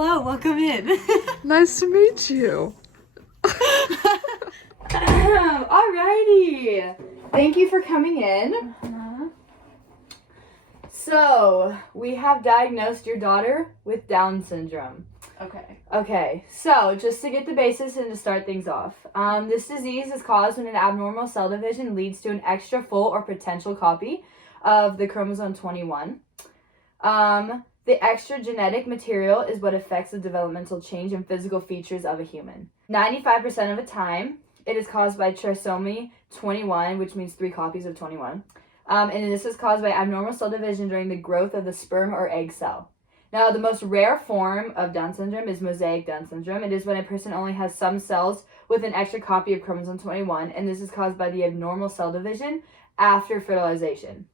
Hello, welcome in. Nice to meet you. Alrighty. Thank you for coming in. So, we have diagnosed your daughter with Down syndrome. Okay, so just to get the basis and to start things off. This disease is caused when an abnormal cell division leads to an extra full or potential copy of the chromosome 21. The extra genetic material is what affects the developmental change and physical features of a human. 95% of the time, it is caused by trisomy 21, which means 3 copies of 21. And this is caused by abnormal cell division during the growth of the sperm or egg cell. Now, the most rare form of Down syndrome is mosaic Down syndrome. It is when a person only has some cells with an extra copy of chromosome 21, and this is caused by the abnormal cell division after fertilization.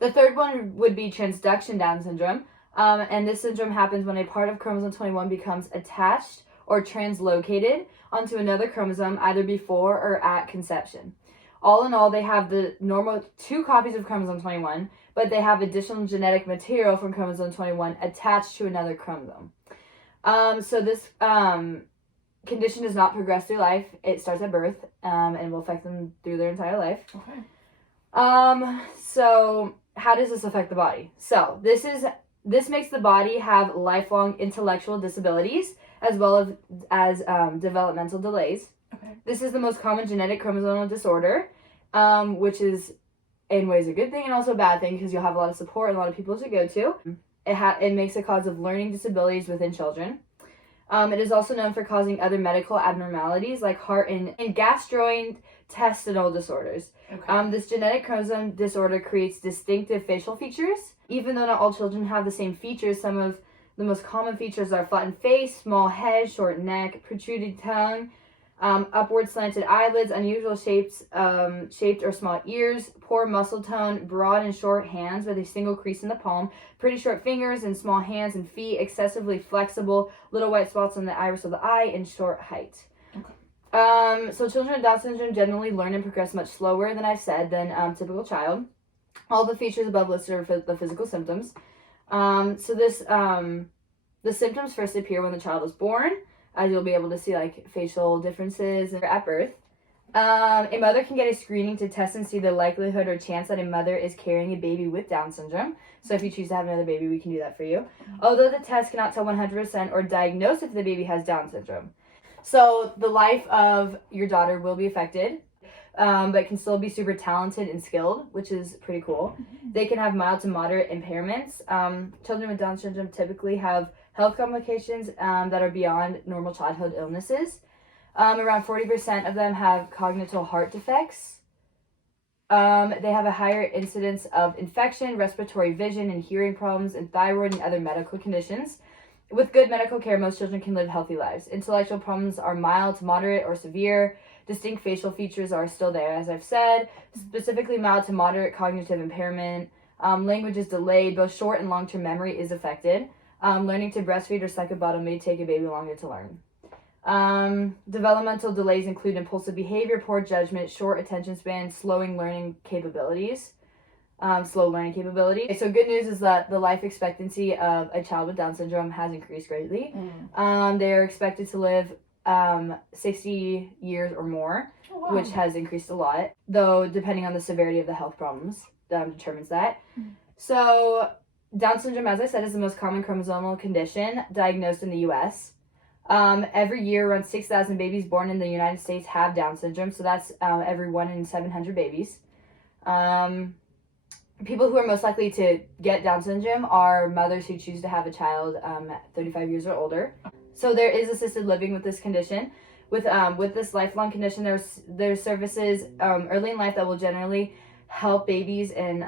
The third one would be transduction Down syndrome, and this syndrome happens when a part of chromosome 21 becomes attached or translocated onto another chromosome either before or at conception. All in all, they have the normal 2 copies of chromosome 21, but they have additional genetic material from chromosome 21 attached to another chromosome. So this condition does not progress through life. It starts at birth and will affect them through their entire life. Okay. So how does this affect the body? So this makes the body have lifelong intellectual disabilities as well as developmental delays. Okay. This is the most common genetic chromosomal disorder, which is in ways a good thing and also a bad thing because you'll have a lot of support and a lot of people to go to. It makes a cause of learning disabilities within children. It is also known for causing other medical abnormalities like heart and gastrointestinal disorders. Okay. This genetic chromosome disorder creates distinctive facial features. Even though not all children have the same features, some of the most common features are flattened face, small head, short neck, protruding tongue, upward slanted eyelids, unusual shaped or small ears, poor muscle tone, broad and short hands with a single crease in the palm, pretty short fingers and small hands and feet, excessively flexible, little white spots on the iris of the eye, and short height. Okay. So children with Down syndrome generally learn and progress much slower than I've said than typical child. All the features above listed are the physical symptoms. The symptoms first appear when the child is born, as you'll be able to see like facial differences at birth. A mother can get a screening to test and see the likelihood or chance that a mother is carrying a baby with Down syndrome. So if you choose to have another baby, we can do that for you. Although the test cannot tell 100% or diagnose if the baby has Down syndrome. So the life of your daughter will be affected, but can still be super talented and skilled, which is pretty cool. They can have mild to moderate impairments. Children with Down syndrome typically have health complications that are beyond normal childhood illnesses. Around 40% of them have congenital heart defects. They have a higher incidence of infection, respiratory, vision, and hearing problems, and thyroid and other medical conditions. With good medical care, most children can live healthy lives. Intellectual problems are mild to moderate or severe. Distinct facial features are still there, as I've said. Specifically, mild to moderate cognitive impairment. Language is delayed. Both short and long-term memory is affected. Learning to breastfeed or suck a bottle may take a baby longer to learn. Developmental delays include impulsive behavior, poor judgment, short attention span, slow learning capabilities. So good news is that the life expectancy of a child with Down syndrome has increased greatly. They are expected to live 60 years or more, which has increased a lot, though depending on the severity of the health problems determines that. So Down syndrome, as I said, is the most common chromosomal condition diagnosed in the U.S. Every year, around 6,000 babies born in the United States have Down syndrome, so that's every 1 in 700 babies. People who are most likely to get Down syndrome are mothers who choose to have a child at 35 years or older. So there is assisted living with this condition. With this lifelong condition, there's services early in life that will generally help babies and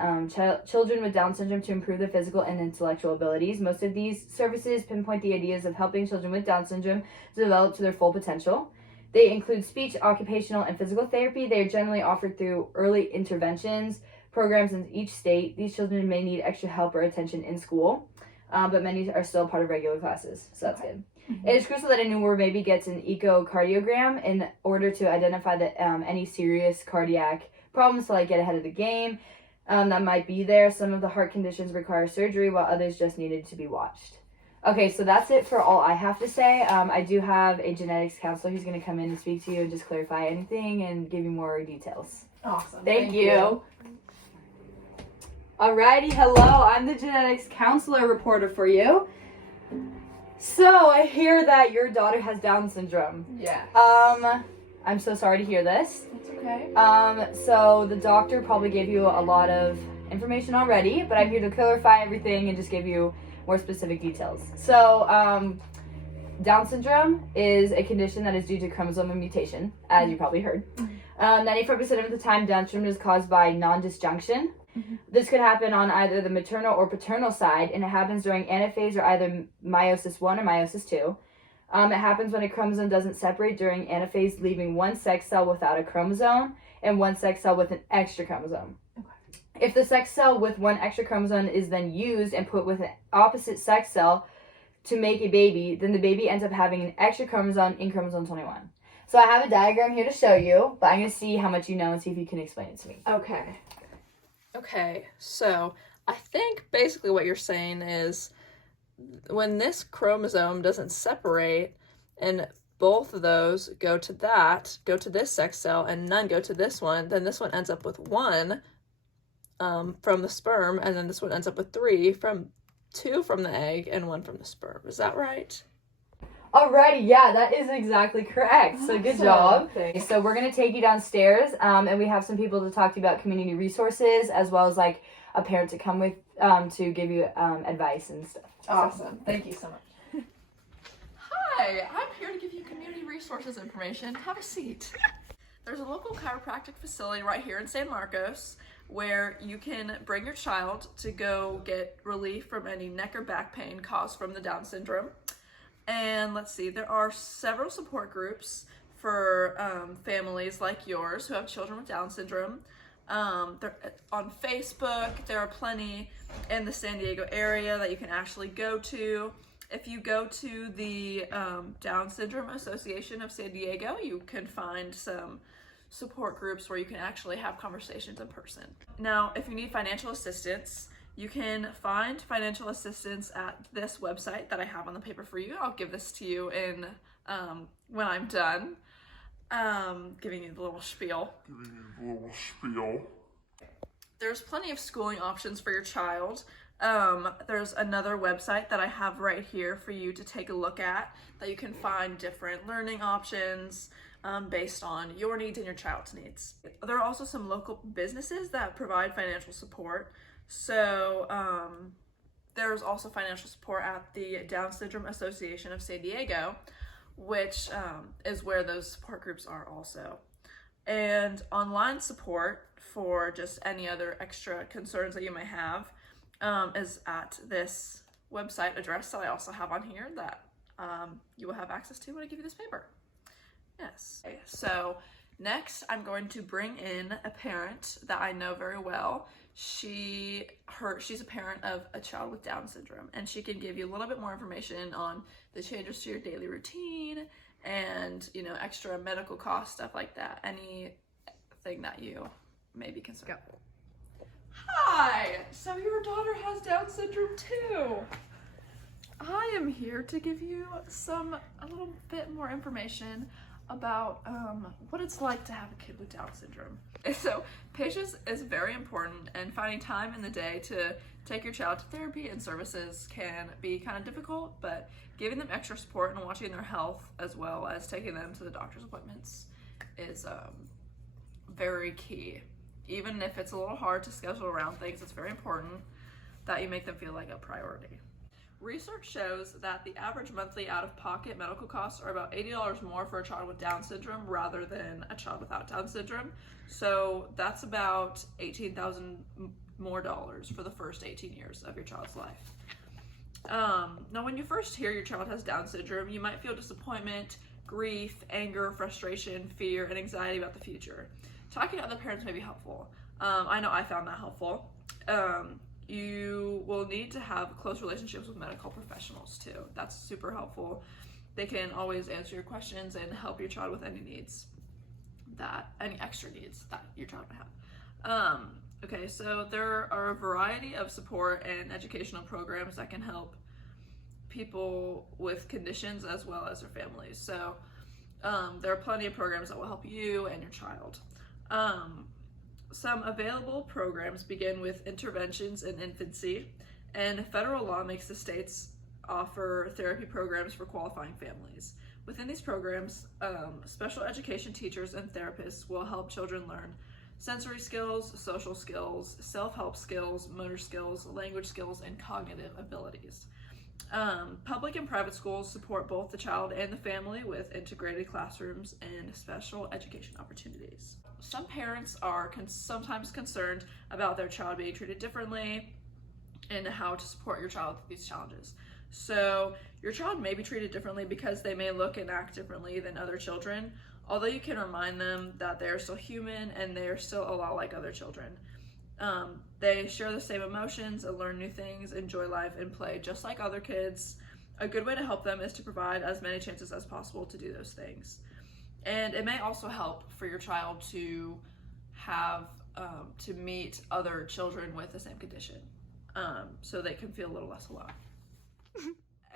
children with Down syndrome to improve their physical and intellectual abilities. Most of these services pinpoint the ideas of helping children with Down syndrome to develop to their full potential. They include speech, occupational, and physical therapy. They are generally offered through early interventions programs in each state. These children may need extra help or attention in school, but many are still part of regular classes, so that's good. It is crucial that a newborn baby gets an echocardiogram in order to identify any serious cardiac problems to get ahead of the game that might be there. Some of the heart conditions require surgery, while others just needed to be watched. Okay, so that's it for all I have to say. I do have a genetics counselor who's going to come in and speak to you and just clarify anything and give you more details. Awesome. Thank you. Alrighty, hello. I'm the genetics counselor reporter for you. So I hear that your daughter has Down syndrome. Yes. I'm so sorry to hear this. That's okay. So the doctor probably gave you a lot of information already, but I'm here to clarify everything and just give you more specific details. So, Down syndrome is a condition that is due to chromosome mutation, as you probably heard. 94% of the time, Down syndrome is caused by non-disjunction. This could happen on either the maternal or paternal side, and it happens during anaphase or either meiosis 1 or meiosis 2. It happens when a chromosome doesn't separate during anaphase, leaving one sex cell without a chromosome and one sex cell with an extra chromosome. If the sex cell with one extra chromosome is then used and put with an opposite sex cell to make a baby, then the baby ends up having an extra chromosome in chromosome 21. So I have a diagram here to show you, but I'm going to see how much you know and see if you can explain it to me. Okay, so I think basically what you're saying is when this chromosome doesn't separate and both of those go to this sex cell, and none go to this one, then this one ends up with 1 from the sperm, and then this one ends up with 2 from the egg and 1 from the sperm. Is that right? Alrighty, yeah, that is exactly correct. So good job. Thanks. So we're going to take you downstairs, and we have some people to talk to you about community resources, as well as like a parent to come with to give you advice and stuff. Awesome. Thank you so much. Hi, I'm here to give you community resources information. Have a seat. There's a local chiropractic facility right here in San Marcos where you can bring your child to go get relief from any neck or back pain caused from the Down syndrome. And let's see, there are several support groups for families like yours who have children with Down syndrome. They're on Facebook. There are plenty in the San Diego area that you can actually go to. If you go to the Down Syndrome Association of San Diego, you can find some support groups where you can actually have conversations in person. Now, if you need financial assistance, you can find financial assistance at this website that I have on the paper for you. I'll give this to you in when I'm done giving you the little spiel. There's plenty of schooling options for your child. There's another website that I have right here for you to take a look at that you can find different learning options based on your needs and your child's needs. There are also some local businesses that provide financial support. So there's also financial support at the Down Syndrome Association of San Diego, which is where those support groups are also. And online support for just any other extra concerns that you may have is at this website address that I also have on here that you will have access to when I give you this paper. Yes. Okay, so next I'm going to bring in a parent that I know very well. She's a parent of a child with Down syndrome, and she can give you a little bit more information on the changes to your daily routine and, you know, extra medical costs, stuff like that. Anything that you may be concerned about. Hi! So your daughter has Down syndrome too. I am here to give you a little bit more information about what it's like to have a kid with Down syndrome. So patience is very important, and finding time in the day to take your child to therapy and services can be kind of difficult, but giving them extra support and watching their health as well as taking them to the doctor's appointments is very key. Even if it's a little hard to schedule around things, it's very important that you make them feel like a priority. Research shows that the average monthly out-of-pocket medical costs are about $80 more for a child with Down syndrome rather than a child without Down syndrome. So that's about $18,000 more for the first 18 years of your child's life. Now, when you first hear your child has Down syndrome, you might feel disappointment, grief, anger, frustration, fear, and anxiety about the future. Talking to other parents may be helpful. I know I found that helpful. You will need to have close relationships with medical professionals too. That's super helpful. They can always answer your questions and help your child with any extra needs that your child may have. Okay, so there are a variety of support and educational programs that can help people with conditions as well as their families. So there are plenty of programs that will help you and your child. Some available programs begin with interventions in infancy, and federal law makes the states offer therapy programs for qualifying families. Within these programs, special education teachers and therapists will help children learn sensory skills, social skills, self-help skills, motor skills, language skills, and cognitive abilities. Public and private schools support both the child and the family with integrated classrooms and special education opportunities. Some parents are sometimes concerned about their child being treated differently and how to support your child with these challenges. So your child may be treated differently because they may look and act differently than other children, although you can remind them that they are still human and they are still a lot like other children. They share the same emotions and learn new things, enjoy life, and play just like other kids. A good way to help them is to provide as many chances as possible to do those things. And it may also help for your child to have, to meet other children with the same condition, so they can feel a little less alone.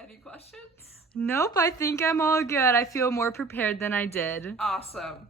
Any questions? Nope, I think I'm all good. I feel more prepared than I did. Awesome.